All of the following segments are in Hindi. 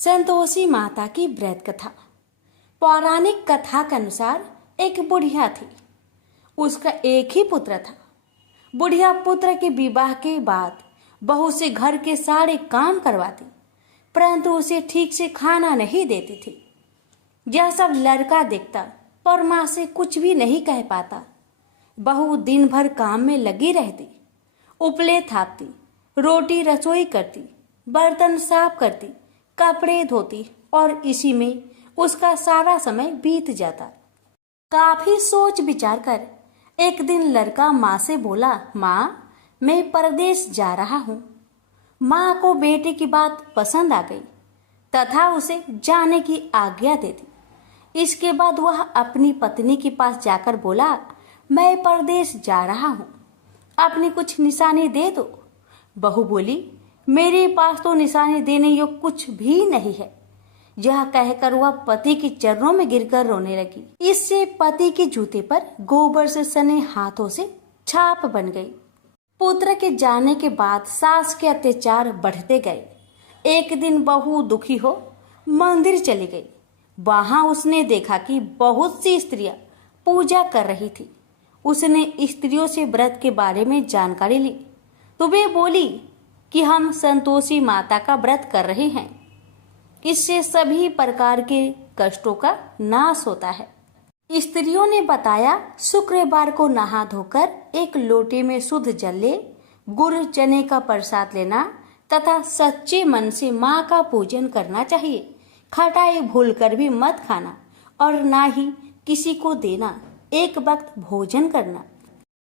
संतोषी माता की व्रत कथा। पौराणिक कथा के अनुसार एक बुढ़िया थी। उसका एक ही पुत्र था। बुढ़िया पुत्र के विवाह के बाद बहू से घर के सारे काम करवाती, परंतु उसे ठीक से खाना नहीं देती थी। यह सब लड़का देखता पर माँ से कुछ भी नहीं कह पाता। बहू दिन भर काम में लगी रहती, उपले थापती, रोटी रसोई करती, बर्तन साफ करती, कपड़े धोती और इसी में उसका सारा समय बीत जाता। काफी सोच विचार कर एक दिन लड़का माँ से बोला, माँ मैं परदेश जा रहा हूँ। माँ को बेटे की बात पसंद आ गई तथा उसे जाने की आज्ञा दे दी। इसके बाद वह अपनी पत्नी के पास जाकर बोला, मैं परदेश जा रहा हूँ, अपनी कुछ निशानी दे दो। बहू बोली, मेरे पास तो निशानी देने योग्य कुछ भी नहीं है। यह कहकर वह पति के चरणों में गिरकर रोने लगी। इससे पति के जूते पर गोबर से सने हाथों से छाप बन गई। पुत्र के जाने के बाद सास के अत्याचार बढ़ते गए। एक दिन बहू दुखी हो मंदिर चली गई। वहां उसने देखा कि बहुत सी स्त्रियां पूजा कर रही थी। उसने स्त्रियों से व्रत के बारे में जानकारी ली तो वे बोली कि हम संतोषी माता का व्रत कर रहे हैं। इससे सभी प्रकार के कष्टों का नाश होता है। स्त्रियों ने बताया, शुक्रवार को नहा धोकर एक लोटे में शुद्ध जल ले, गुड़ चने का प्रसाद लेना तथा सच्चे मन से माँ का पूजन करना चाहिए। खटाई भूलकर भी मत खाना और ना ही किसी को देना। एक वक्त भोजन करना।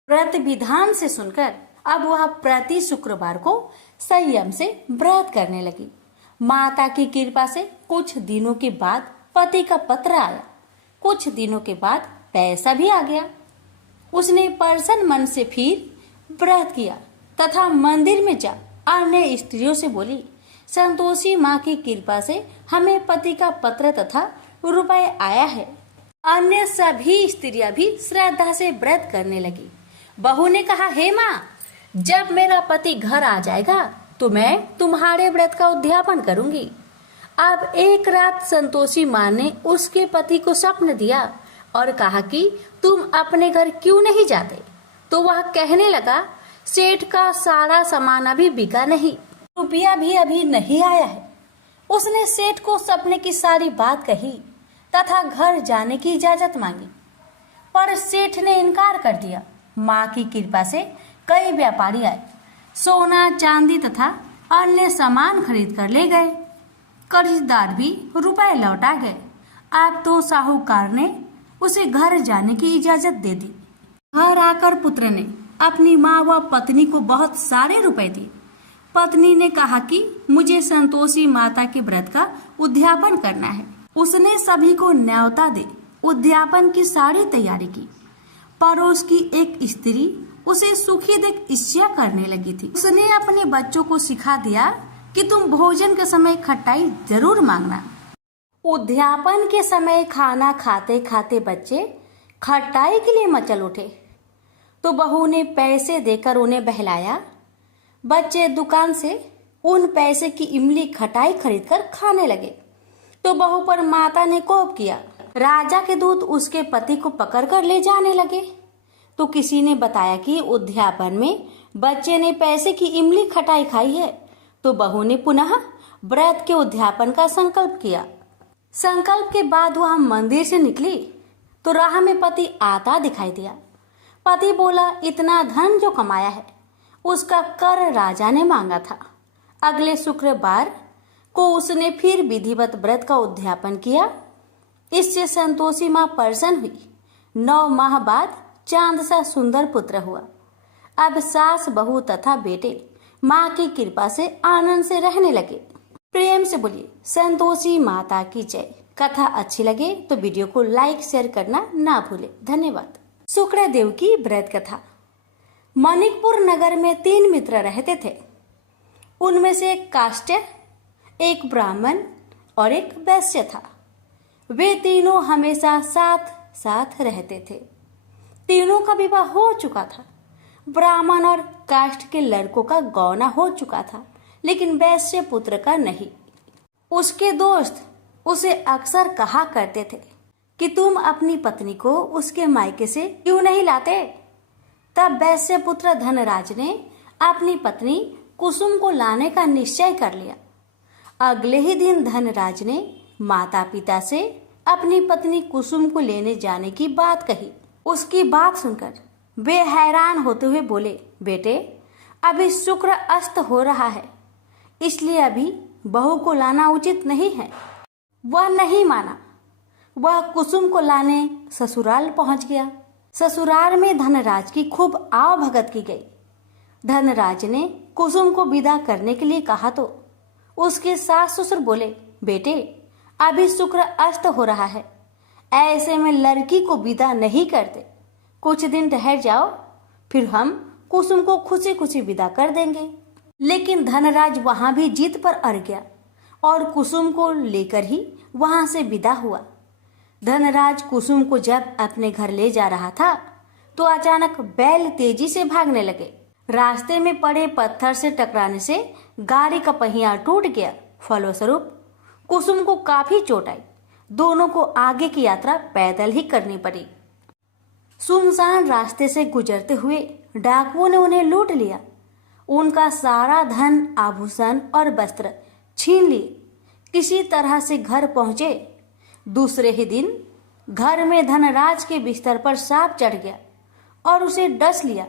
व्रत विधान से सुनकर अब वह प्रति शुक्रवार को संयम से व्रत करने लगी। माता की कृपा से कुछ दिनों के बाद पति का पत्र आया। कुछ दिनों के बाद पैसा भी आ गया। उसने प्रसन्न मन से फिर व्रत किया तथा मंदिर में जा अन्य स्त्रियों से बोली, संतोषी माँ की कृपा से हमें पति का पत्र तथा रुपए आया है। अन्य सभी स्त्रियां भी श्रद्धा से व्रत करने लगी। बहू ने कहा, हे माँ, जब मेरा पति घर आ जाएगा तो मैं तुम्हारे व्रत का उद्यापन करूंगी। अब एक रात संतोषी माँ ने उसके पति को स्वप्न दिया और कहा कि तुम अपने घर क्यों नहीं जाते। तो वह कहने लगा, सेठ का सारा सामान अभी बिका नहीं, रुपया भी अभी नहीं आया है। उसने सेठ को सपने की सारी बात कही तथा घर जाने की इजाजत मांगी, पर सेठ ने इनकार कर दिया। माँ की कृपा से कई व्यापारी आए, सोना चांदी तथा अन्य सामान खरीद कर ले गए। कर्जदार भी रुपए लौटा गए। अब तो साहूकार ने उसे घर जाने की इजाजत दे दी। घर आकर पुत्र ने अपनी माँ व पत्नी को बहुत सारे रुपए दिए। पत्नी ने कहा कि मुझे संतोषी माता के व्रत का उद्यापन करना है। उसने सभी को न्योता दे उद्यापन की सारी तैयारी की। पड़ोस की एक स्त्री उसे सुखी देख ईर्ष्या करने लगी थी। उसने अपने बच्चों को सिखा दिया कि तुम भोजन के समय खटाई जरूर मांगना। उद्यापन के समय खाना खाते खाते बच्चे खटाई के लिए मचल उठे तो बहू ने पैसे देकर उन्हें बहलाया। बच्चे दुकान से उन पैसे की इमली खटाई खरीदकर खाने लगे तो बहू पर माता ने कोप किया। राजा के दूत उसके पति को पकड़कर ले जाने लगे तो किसी ने बताया कि उद्यापन में बच्चे ने पैसे की इमली खटाई खाई है। तो बहू ने पुनः व्रत के उद्यापन का संकल्प किया। संकल्प के बाद वह मंदिर से निकली तो राह में पति आता दिखाई दिया। पति बोला, इतना धन जो कमाया है उसका कर राजा ने मांगा था। अगले शुक्रवार को उसने फिर विधिवत व्रत का उद्यापन किया। इससे संतोषी माँ प्रसन्न हुई। 9 माह बाद चांद सा सुंदर पुत्र हुआ। अब सास बहू तथा बेटे माँ की कृपा से आनंद से रहने लगे। प्रेम से बोलिए संतोषी माता की जय। कथा अच्छी लगे तो वीडियो को लाइक शेयर करना ना भूले। धन्यवाद। शुक्रदेव की व्रत कथा। मणिकपुर नगर में 3 मित्र रहते थे। उनमें से एक काष्ट, एक ब्राह्मण और एक वैश्य था। वे तीनों हमेशा साथ साथ रहते थे। तीनों का विवाह हो चुका था। ब्राह्मण और काष्ट के लड़कों का गौना हो चुका था, लेकिन वैश्य पुत्र का नहीं। उसके दोस्त उसे अक्सर कहा करते थे कि तुम अपनी पत्नी को उसके मायके से क्यों नहीं लाते। तब वैश्य पुत्र धनराज ने अपनी पत्नी कुसुम को लाने का निश्चय कर लिया। अगले ही दिन धनराज ने माता पिता से अपनी पत्नी कुसुम को लेने जाने की बात कही। उसकी बात सुनकर वे हैरान होते हुए बोले, बेटे अभी शुक्र अस्त हो रहा है, इसलिए अभी बहू को लाना उचित नहीं है। वह नहीं माना। वह कुसुम को लाने ससुराल पहुंच गया। ससुराल में धनराज की खूब आवभगत की गई। धनराज ने कुसुम को विदा करने के लिए कहा तो उसके सास ससुर बोले, बेटे अभी शुक्र अस्त हो रहा है, ऐसे में लड़की को विदा नहीं करते। कुछ दिन ठहर जाओ, फिर हम कुसुम को खुशी खुशी विदा कर देंगे। लेकिन धनराज वहां भी जीत पर अड़ गया और कुसुम को लेकर ही वहां से विदा हुआ। धनराज कुसुम को जब अपने घर ले जा रहा था तो अचानक बैल तेजी से भागने लगे। रास्ते में पड़े पत्थर से टकराने से गाड़ी का पहिया टूट गया। फलस्वरूप कुसुम को काफी चोट आई। दोनों को आगे की यात्रा पैदल ही करनी पड़ी। सुनसान रास्ते से गुजरते हुए डाकुओं ने उन्हें लूट लिया। उनका सारा धन, आभूषण और वस्त्र छीन लिए। किसी तरह से घर पहुंचे। दूसरे ही दिन घर में धनराज के बिस्तर पर सांप चढ़ गया और उसे डस लिया।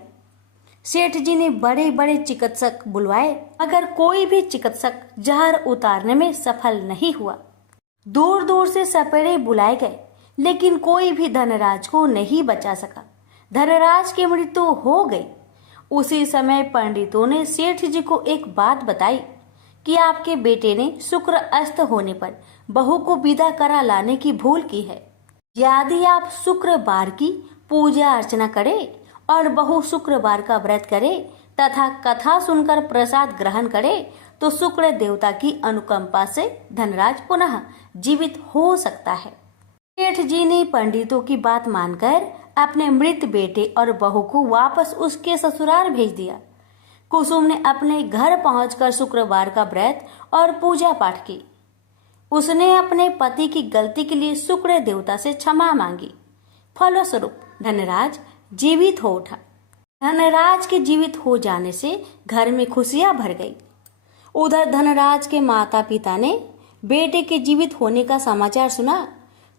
सेठ जी ने बड़े बड़े चिकित्सक बुलवाए, मगर कोई भी चिकित्सक जहर उतारने में सफल नहीं हुआ। दूर दूर से सपेरे बुलाए गए, लेकिन कोई भी धनराज को नहीं बचा सका। धनराज की मृत्यु हो गई। उसी समय पंडितों ने सेठ जी को एक बात बताई कि आपके बेटे ने शुक्र अस्त होने पर बहू को विदा करा लाने की भूल की है। यदि आप शुक्रवार की पूजा अर्चना करें और बहू शुक्रवार का व्रत करे तथा कथा सुनकर प्रसाद ग्रहण करे तो शुक्र देवता की अनुकंपा से धनराज पुनः जीवित हो सकता है। सेठ जी ने पंडितों की बात मानकर अपने मृत बेटे और बहू को वापस उसके ससुराल भेज दिया। कुसुम ने अपने घर पहुंचकर शुक्रवार का व्रत और पूजा पाठ की। उसने अपने पति की गलती के लिए शुक्र देवता से क्षमा मांगी। फलस्वरूप धनराज जीवित हो उठा। धनराज के जीवित हो जाने से घर में खुशियां भर गई। उधर धनराज के माता पिता ने बेटे के जीवित होने का समाचार सुना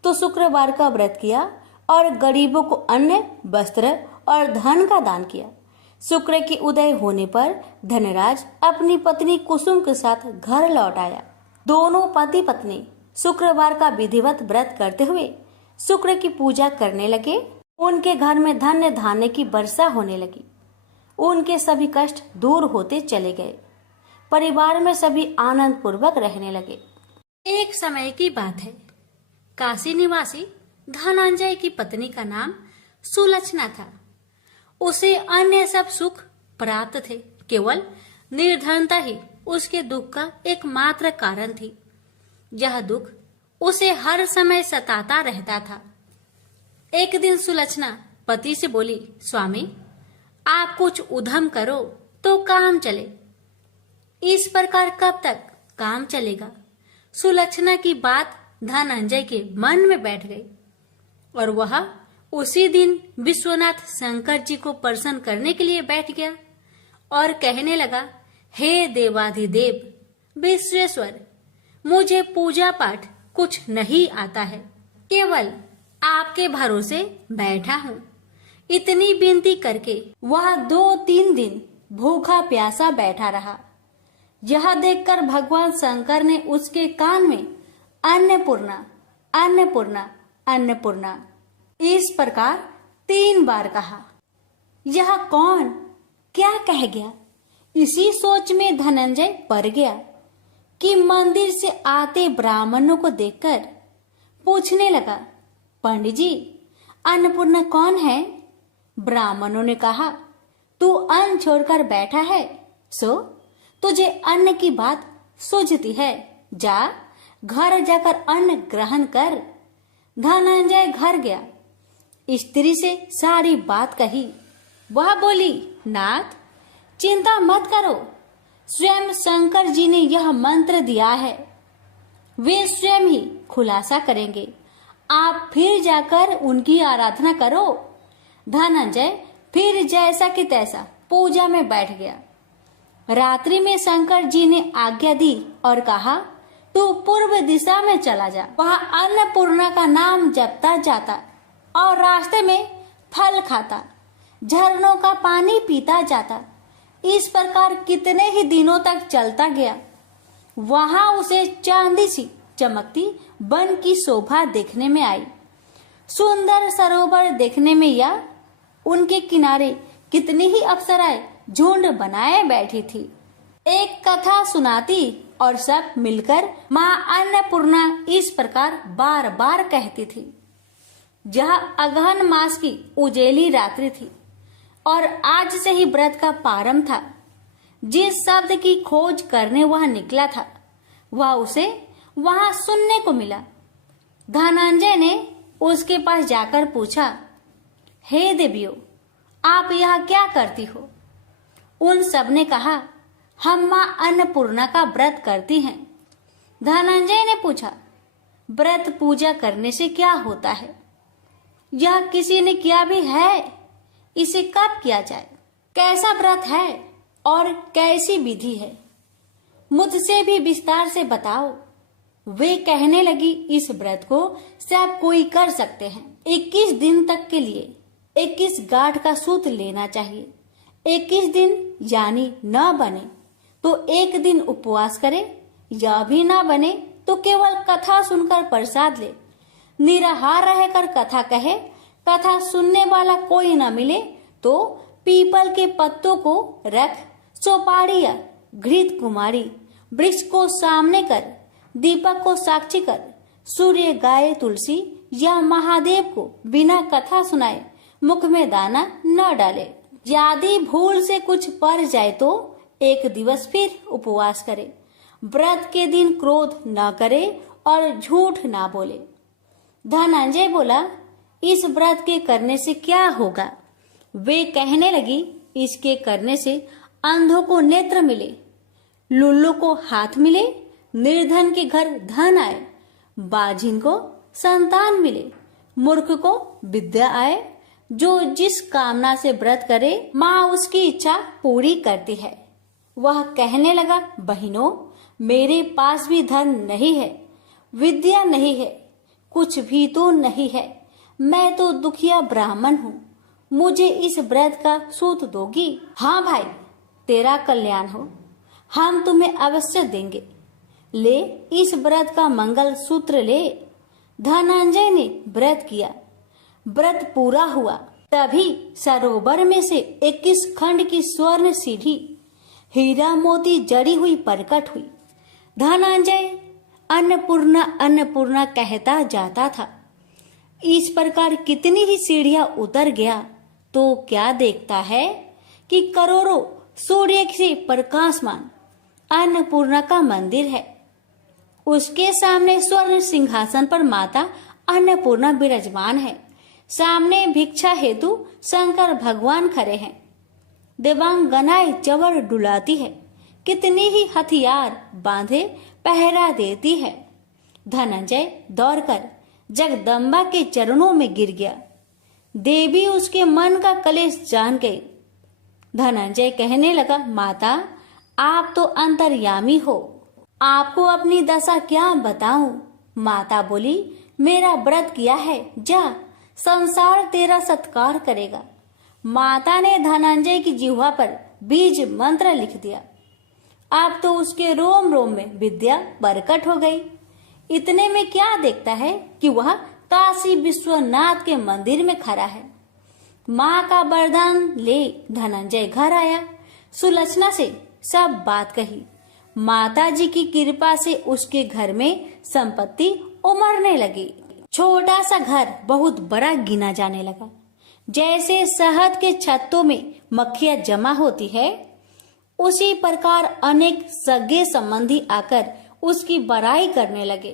तो शुक्रवार का व्रत किया और गरीबों को अन्न, वस्त्र और धन का दान किया। शुक्र के उदय होने पर धनराज अपनी पत्नी कुसुम के साथ घर लौट आया। दोनों पति पत्नी शुक्रवार का विधिवत व्रत करते हुए शुक्र की पूजा करने लगे। उनके घर में धन्य धान्य की वर्षा होने लगी। उनके सभी कष्ट दूर होते चले गए। परिवार में सभी आनंद पूर्वक रहने लगे। एक समय की बात है। काशी निवासी धनंजय की पत्नी का नाम सुलक्षणा था। उसे अन्य सब सुख प्राप्त थे, केवल निर्धनता ही उसके दुख का एकमात्र कारण थी। यह दुख उसे हर समय सताता रहता था। एक दिन सुलक्षणा पति से बोली, स्वामी आप कुछ उद्यम करो तो काम चले। इस प्रकार कब तक काम चलेगा? सुलक्षणा की बात धनंजय के मन में बैठ गई और वह उसी दिन विश्वनाथ शंकर जी को प्रसन्न करने के लिए बैठ गया और कहने लगा, हे देवाधिदेव विश्वेश्वर, मुझे पूजा पाठ कुछ नहीं आता है, केवल आपके भरोसे बैठा हूँ। इतनी विनती करके वह 2-3 दिन भूखा प्यासा बैठा रहा। यह देखकर भगवान शंकर ने उसके कान में अन्नपूर्णा अन्नपूर्णा अन्नपूर्णा इस प्रकार 3 बार कहा। यह कौन क्या कह गया? इसी सोच में धनंजय पड़ गया कि मंदिर से आते ब्राह्मणों को देखकर पूछने लगा, पंडित जी अन्नपूर्णा कौन है? ब्राह्मणों ने कहा, तू अन्न छोड़कर बैठा है, सो तुझे अन्न की बात सूझती है, जा घर जाकर अन्न ग्रहण कर। धनंजय घर गया, स्त्री से सारी बात कही। वह बोली, नाथ चिंता मत करो, स्वयं शंकर जी ने यह मंत्र दिया है, वे स्वयं ही खुलासा करेंगे। आप फिर जाकर उनकी आराधना करो। धनंजय फिर जैसा कि तैसा पूजा में बैठ गया। रात्रि में शंकर जी ने आज्ञा दी और कहा, तू पूर्व दिशा में चला जा। वहाँ अन्नपूर्णा का नाम जपता जाता और रास्ते में फल खाता, झरनों का पानी पीता जाता। इस प्रकार कितने ही दिनों तक चलता गया। वहां उसे चांदी सी चमकती वन की शोभा देखने में आई। सुंदर सरोवर देखने में या उनके किनारे कितनी ही अप्सराएं झुंड बनाए बैठी थी। एक कथा सुनाती और सब मिलकर माँ अन्नपूर्णा इस प्रकार बार बार कहती थी। जहाँ अगहन मास की उजेली रात्रि थी और आज से ही व्रत का प्रारंभ था। जिस शब्द की खोज करने वह निकला था वह उसे वहां सुनने को मिला। धनंजय ने उसके पास जाकर पूछा, हे देवियों, आप यहाँ क्या करती हो? उन सब ने कहा, हम माँ अन्नपूर्णा का व्रत करती हैं। धनंजय ने पूछा, व्रत पूजा करने से क्या होता है? यह किसी ने किया भी है? इसे कब किया जाए? कैसा व्रत है और कैसी विधि है? मुझसे भी विस्तार से बताओ। वे कहने लगी, इस व्रत को सब कोई कर सकते हैं। 21 दिन तक के लिए 21 गांठ का सूत लेना चाहिए। 21 दिन यानी न बने तो एक दिन उपवास करे, या भी ना बने तो केवल कथा सुनकर प्रसाद ले। निराहार रहकर कथा कहे, कथा सुनने वाला कोई न मिले तो पीपल के पत्तों को रख, चौपाड़ी या घृत कुमारी वृक्ष को सामने कर, दीपक को साक्षी कर, सूर्य गाय तुलसी या महादेव को बिना कथा सुनाए मुख में दाना न डाले। यदि भूल से कुछ पड़ जाए तो एक दिवस फिर उपवास करे। व्रत के दिन क्रोध न करे और झूठ ना बोले। धनंजय बोला, इस व्रत के करने से क्या होगा? वे कहने लगी, इसके करने से अंधों को नेत्र मिले, लुल्लू को हाथ मिले, निर्धन के घर धन आए, बाझिन को संतान मिले, मूर्ख को विद्या आए। जो जिस कामना से व्रत करे माँ उसकी इच्छा पूरी करती है। वह कहने लगा, बहनों, मेरे पास भी धन नहीं है, विद्या नहीं है, कुछ भी तो नहीं है। मैं तो दुखिया ब्राह्मण हूँ। मुझे इस व्रत का सूत दोगी? हाँ भाई, तेरा कल्याण हो, हम तुम्हें अवश्य देंगे। ले, इस व्रत का मंगल सूत्र ले। धनंजय ने व्रत किया। व्रत पूरा हुआ। तभी सरोवर में से 21 खंड की स्वर्ण सीढ़ी हीरा मोती जड़ी हुई प्रकट हुई। धनंजय अन्नपूर्णा अन्नपूर्णा कहता जाता था। इस प्रकार कितनी ही सीढ़ियां उतर गया तो क्या देखता है कि करोड़ों सूर्य से प्रकाशमान अन्नपूर्णा का मंदिर है। उसके सामने स्वर्ण सिंहासन पर माता अन्नपूर्णा विराजमान है। सामने भिक्षा हेतु शंकर भगवान खड़े हैं। देवांगनाएं चवर डुलाती है। कितनी ही हथियार बांधे पहरा देती है। धनंजय दौड़कर जगदम्बा के चरणों में गिर गया। देवी उसके मन का कलेश जान गई। धनंजय कहने लगा, माता, आप तो अंतर्यामी हो, आपको अपनी दशा क्या बताऊं? माता बोली, मेरा व्रत किया है, जा, संसार तेरा सत्कार करेगा। माता ने धनंजय की जिह्वा पर बीज मंत्र लिख दिया। अब तो उसके रोम रोम में विद्या प्रकट हो गई। इतने में क्या देखता है कि वह काशी विश्वनाथ के मंदिर में खड़ा है। माँ का वरदान ले धनंजय घर आया। सुलक्षणा से सब बात कही। माता जी की कृपा से उसके घर में संपत्ति उमड़ने लगी। छोटा सा घर बहुत बड़ा गिना जाने लगा। जैसे शहद के छत्तों में मक्खियां जमा होती है, उसी प्रकार अनेक सगे संबंधी आकर उसकी बड़ाई करने लगे।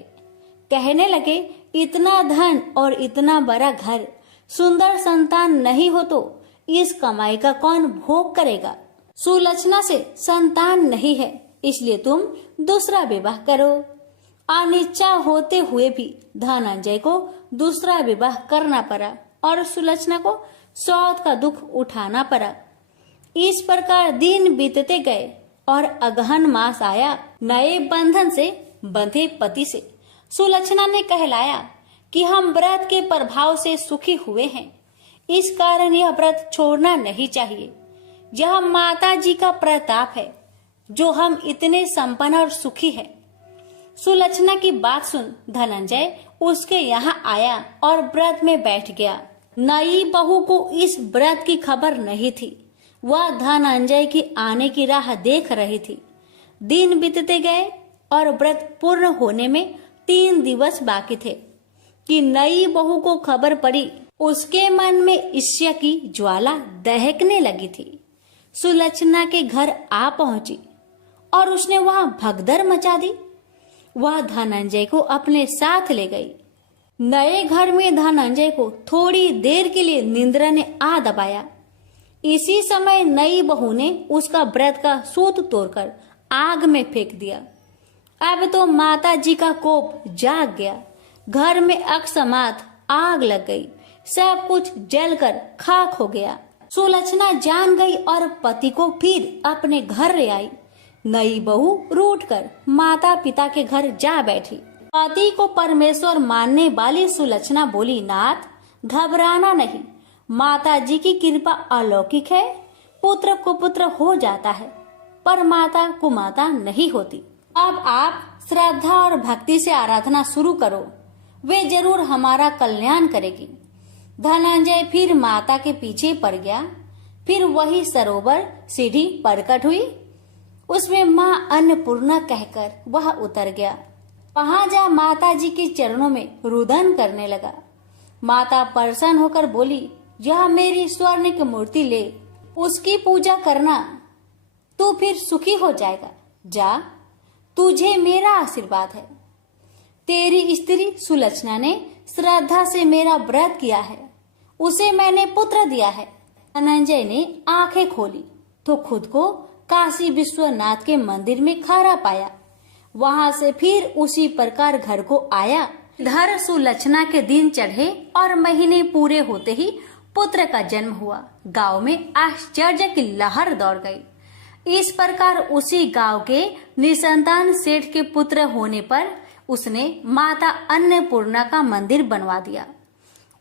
कहने लगे, इतना धन और इतना बड़ा घर, सुंदर संतान नहीं हो तो इस कमाई का कौन भोग करेगा? सुलक्षणा से संतान नहीं है, इसलिए तुम दूसरा विवाह करो। अनिच्छा होते हुए भी धनंजय को दूसरा विवाह करना पड़ा और सुलक्षणा को सौत का दुख उठाना पड़ा। इस प्रकार दिन बीतते गए और अगहन मास आया। नए बंधन से बंधे पति से सुलक्षणा ने कहलाया कि हम व्रत के प्रभाव से सुखी हुए हैं, इस कारण यह व्रत छोड़ना नहीं चाहिए। यह माता जी का प्रताप है जो हम इतने संपन्न और सुखी हैं। सुलक्षणा की बात सुन धनंजय उसके यहाँ आया और व्रत में बैठ गया। नई बहू को इस व्रत की खबर नहीं थी। वह धनंजय की आने की राह देख रही थी। दिन बीतते गए और व्रत पूर्ण होने में 3 दिवस बाकी थे कि नई बहू को खबर पड़ी। उसके मन में ईर्ष्या की ज्वाला दहकने लगी थी। सुलक्षणा के घर आ पहुंची और उसने वहां भगदड़ मचा दी। वह धनंजय को अपने साथ ले गई। नए घर में धनंजय को थोड़ी देर के लिए निंद्रा ने आ दबाया। इसी समय नई बहू ने उसका व्रत का सूत तोड़कर आग में फेंक दिया। अब तो माता जी का कोप जाग गया। घर में अकस्मात आग लग गई। सब कुछ जलकर खाक हो गया। सुलक्षणा जान गई और पति को फिर अपने घर ले आई। नई बहू रूठकर माता पिता के घर जा बैठी। पति को परमेश्वर मानने वाली सुलक्षणा बोली, नाथ घबराना नहीं, माता जी की कृपा अलौकिक है। पुत्र कुपुत्र हो जाता है पर माता कुमाता नहीं होती। अब आप श्रद्धा और भक्ति से आराधना शुरू करो, वे जरूर हमारा कल्याण करेगी। धनंजय फिर माता के पीछे पड़ गया। फिर वही सरोवर सीढ़ी प्रकट हुई। उसमें माँ अन्नपूर्णा कहकर वह उतर गया। वहां जा माता जी के चरणों में रुदन करने लगा। माता प्रसन्न होकर बोली, यह मेरी स्वर्ण की मूर्ति ले, उसकी पूजा करना, तू फिर सुखी हो जाएगा। जा, तुझे मेरा आशीर्वाद है। तेरी स्त्री सुलक्षणा ने श्रद्धा से मेरा व्रत किया है, उसे मैंने पुत्र दिया है। धनंजय ने आंखें खोली तो खुद को काशी विश्वनाथ के मंदिर में खड़ा पाया। वहां से फिर उसी प्रकार घर को आया। इधर सुलक्षणा के दिन चढ़े और महीने पूरे होते ही पुत्र का जन्म हुआ। गांव में आश्चर्य की लहर दौड़ गई। इस प्रकार उसी गांव के निसंतान सेठ के पुत्र होने पर उसने माता अन्नपूर्णा का मंदिर बनवा दिया।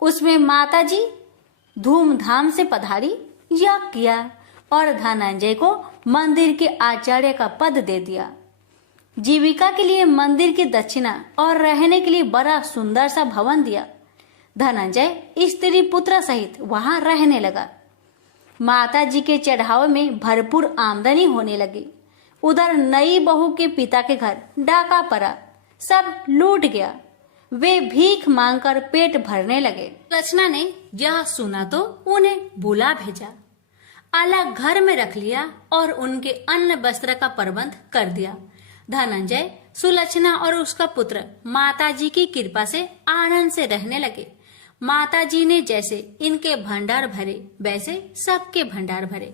उसमें माता जी धूमधाम से पधारी, यज्ञ किया और धनंजय को मंदिर के आचार्य का पद दे दिया। जीविका के लिए मंदिर की दक्षिणा और रहने के लिए बड़ा सुंदर सा भवन दिया। धनंजय स्त्री पुत्र सहित वहां रहने लगा। माता जी के चढ़ावे में भरपूर आमदनी होने लगी। उधर नई बहू के पिता के घर डाका पड़ा, सब लूट गया। वे भीख मांगकर पेट भरने लगे। सुलक्षणा ने यह सुना तो उन्हें बुला भेजा, अलग घर में रख लिया और उनके अन्न वस्त्र का प्रबंध कर दिया। धनंजय, सुलक्षणा और उसका पुत्र माता जी की कृपा से आनंद से रहने लगे। माता जी ने जैसे इनके भंडार भरे वैसे सबके भंडार भरे।